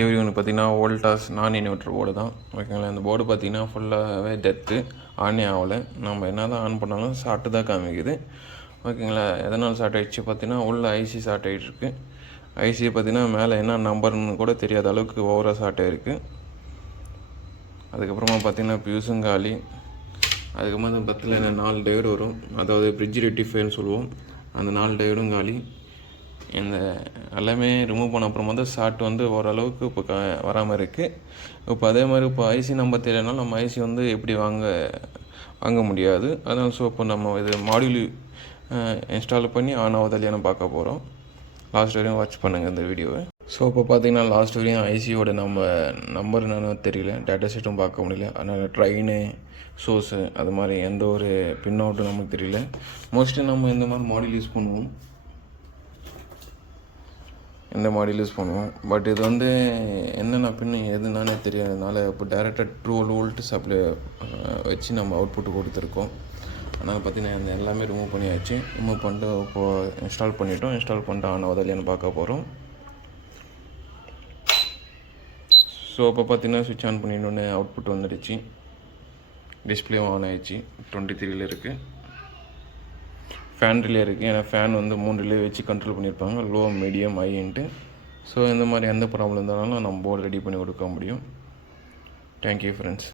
இவர் ஒன்று பார்த்தீங்கன்னா வோல்டாஸ் நான் இன்வெர்ட்டர் போர்டு தான் ஓகேங்களா. இந்த போர்டு பார்த்தீங்கன்னா ஃபுல்லாகவே டெத்து, ஆனே ஆகலை. நம்ம என்ன தான் ஆன் பண்ணாலும் ஷார்ட்டு தான் காமிக்குது ஓகேங்களா. எதனால் ஷார்ட் ஆகிடுச்சு பார்த்தீங்கன்னா உள்ள ஐசி ஷார்ட் ஆகிட்டுருக்கு. ஐசி பார்த்தீங்கன்னா மேலே என்ன நம்பர்னு கூட தெரியாத அளவுக்கு ஓவராக ஷார்ட் ஆகிருக்கு. அதுக்கப்புறமா பார்த்தீங்கன்னா ஃபியூஸும் காலி. அதுக்கப்புறமா அந்த பத்தில் என்ன 4 டயோடு வரும், அதாவது பிரிட்ஜ் ரெக்டிஃபையர்னு சொல்லுவோம். அந்த 4 டயோடும் காலி. இந்த எல்லாமே ரிமூவ் பண்ண அப்புறமா தான் ஷார்ட் வந்து ஓரளவுக்கு இப்போ வராமல் இருக்குது. இப்போ அதே மாதிரி இப்போ ஐசி நம்பர் தெரியலனாலும் நம்ம ஐசி வந்து எப்படி வாங்க முடியாது. அதனால் இப்போ நம்ம இது மாடியூல் இன்ஸ்டால் பண்ணி ஆன் ஆகுது இல்லையானு பார்க்க போகிறோம். லாஸ்ட் வரையும் வாட்ச் பண்ணுங்கள் இந்த வீடியோவை. இப்போ பார்த்தீங்கன்னா லாஸ்ட் வரையும் ஐசியோட நம்பர் என்னென்னு தெரியல, டேட்டா ஷீட்டும் பார்க்க முடியல. அதனால் ட்ரெயினு சோர்ஸு அது மாதிரி எந்த ஒரு பின் அவுட்டும் நமக்கு தெரியல. மோஸ்ட்லி நம்ம இந்த மாதிரி மாடியூல் யூஸ் பண்ணுவோம், பட் இது வந்து என்னென்ன பின்னு எதுனானே தெரியாததுனால இப்போ டேரெக்டாக 12 வோல்ட் சப்ளை வச்சு நம்ம அவுட்புட்டு கொடுத்துருக்கோம். அதனால் பார்த்தீங்கன்னா இந்த எல்லாமே ரிமூவ் பண்ணியாச்சு. ரிமூவ் பண்ணிட்டு இப்போது இன்ஸ்டால் பண்ணிட்டு ஆன் ஆகுது இல்லையான்னு பார்க்க போகிறோம். இப்போ பார்த்தீங்கன்னா சுவிட்ச் ஆன் பண்ணிட்டோன்னே அவுட்புட் வந்துடுச்சு, டிஸ்பிளேவும் ஆன் ஆகிடுச்சு. 23 இருக்குது. ஃபேன் ரிலே இருக்குது, ஏன்னா ஃபேன் வந்து 3 ரிலே வச்சு கண்ட்ரோல் பண்ணியிருப்பாங்க, லோ, மீடியம், ஹைன்ட்டு. இந்த மாதிரி எந்த ப்ராப்ளம் இருந்தாலும் நம்ம போர்டு ரெடி பண்ணி கொடுக்க முடியும். Thank you friends.